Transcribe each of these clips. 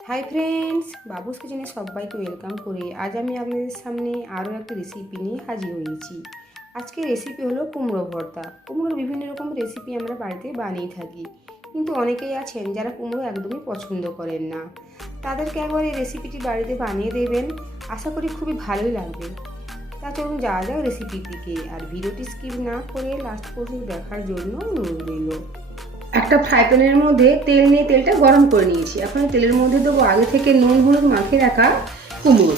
Hi friends, বাবুস কিচেনে সবাইকে welcome করে আজ আমি আপনাদের সামনে আরও একটা রেসিপি নিয়ে হাজির হয়েছি। আজকের রেসিপি হলো কুমড়ো ভর্তা। কুমড়োর বিভিন্ন রকম রেসিপি আমরা বাড়িতে বানিয়ে থাকি, কিন্তু অনেকেই আছেন যারা কুমড়ো একদমই পছন্দ করেন না। তাদেরকে একবার এই রেসিপিটি বাড়িতে বানিয়ে দেবেন, আশা করি খুবই ভালোই লাগবে। তা চলুন যাওয়া যাক রেসিপির দিকে, আর ভিডিওটি স্কিপ না করে লাস্ট পর্যন্ত দেখার জন্য অনুরোধ রইল। একটা ফ্রাই প্যানের মধ্যে তেল নিয়ে তেলটা গরম করে নিয়েছি। এখন তেলের মধ্যে দেবো আগে থেকে নুন হলুদ মাখিয়ে রাখা কুমড়ো।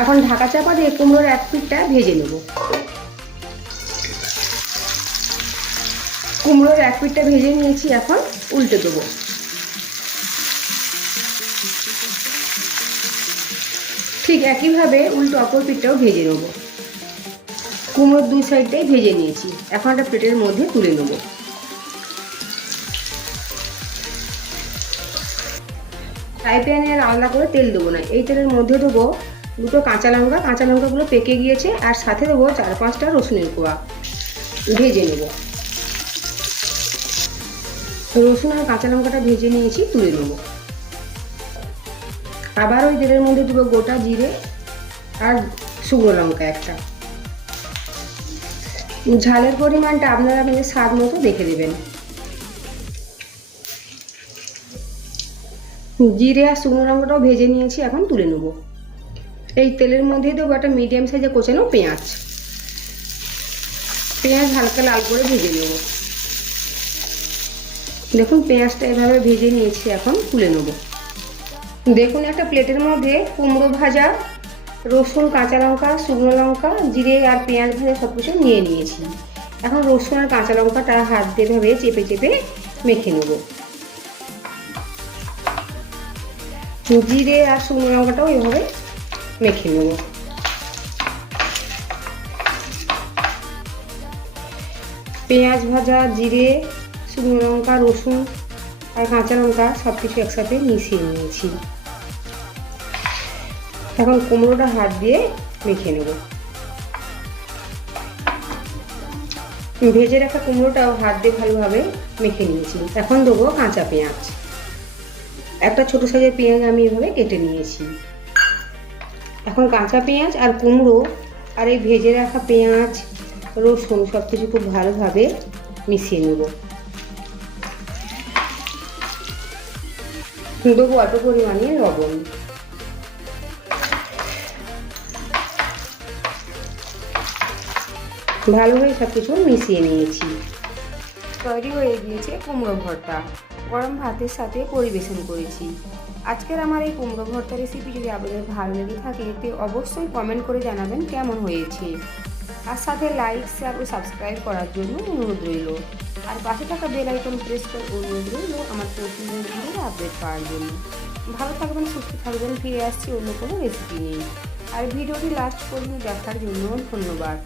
এখন ঢাকা চাপা দিয়ে কুমড়োর এক পিঠটা ভেজে নেব। কুমড়োর এক পিঠটা ভেজে নিয়েছি, এখন উল্টে দেবো। ঠিক একইভাবে উল্টো অপর পিঠটাও ভেজে নেব। কুমড়োর দুই সাইডটাই ভেজে নিয়েছি, এখন একটা প্লেটের মধ্যে তুলে নেব। ফ্রাই প্যানে আর আলাদা করে তেল দেবো না, এই তেলের মধ্যে দেবো দুটো কাঁচা লঙ্কা। কাঁচা লঙ্কাগুলো পেকে গিয়েছে, আর সাথে দেবো 4-5টা রসুনের কোয়া। ভেজে নেব। রসুন আর কাঁচা লঙ্কাটা ভেজে নিয়েছি, তুলে নেব। আবার ওই তেলের মধ্যে দেবো গোটা জিরে আর শুকনো লঙ্কা একটা। ঝালের পরিমাণটা আপনারা আপনাদের স্বাদ মতো দেখে দেবেন। জিরে আর শুকনো লঙ্কাটাও ভেজে নিয়েছি, এখন তুলে নেব। এই তেলের মধ্যে দেবো একটা মিডিয়াম সাইজে কোচানো পেঁয়াজ। পেঁয়াজ হালকা লাল করে ভেজে নেব। দেখুন পেঁয়াজটা এভাবে ভেজে নিয়েছি, এখন তুলে নেব। দেখুন একটা প্লেটের মধ্যে কুমড়ো ভাজা, রসুন, কাঁচা লঙ্কা, শুকনো লঙ্কা, জিরে আর পেঁয়াজ ভাজা সব কিছু নিয়ে নিয়েছি। এখন রসুন আর কাঁচা লঙ্কাটা হাত দিয়ে এভাবে চেপে চেপে মেখে নেব। জিরে আর শুকনো লঙ্কাটাও এভাবে মেখে নেব। পেঁয়াজ ভাজা, জিরে, শুকনো লঙ্কা, রসুন আর কাঁচা লঙ্কা সব কিছু একসাথে মিশিয়ে নিয়েছি। এখন কুমড়োটা হাত দিয়ে মেখে নেব। ভেজে রাখা কুমড়োটাও হাত দিয়ে ভালোভাবে মেখে নিয়েছি। এখন দেবো কাঁচা পেঁয়াজ। একটা ছোট সাইজের পেঁয়াজ আমি এভাবে কেটে নিয়েছি। এখন কাঁচা পেঁয়াজ আর কুমড়ো আর এই ভেজে রাখা পেঁয়াজ, রসুন সব কিছু খুব ভালোভাবে মিশিয়ে নেব। দেবো অল্প পরিমাণে লবণ। ভালোভাবে সব কিছু মিশিয়ে নিয়েছি। তৈরি হয়ে গিয়েছে কুমড়ো ভর্তা। গরম ভাতের সাথে পরিবেশন করেছি। আজকের আমার এই কুমড়ো ভর্তা রেসিপি যদি আপনাদের ভালো লেগে থাকে তো অবশ্যই কমেন্ট করে জানাবেন কেমন হয়েছে। আর সাথে লাইক, শেয়ার ও সাবস্ক্রাইব করার জন্য অনুরোধ রইল। আর পাশে থাকা বেল আইকন প্রেস করে অনুরোধ রইল আমার প্রতিদিনের ভিডিও আপডেট পাওয়ার জন্য। ভালো থাকবেন, সুস্থ থাকবেন। ফিরে আসছি অন্য কোনো রেসিপি নিয়ে। আর ভিডিওটি লাস্ট পর্যন্ত দেখার জন্য ধন্যবাদ।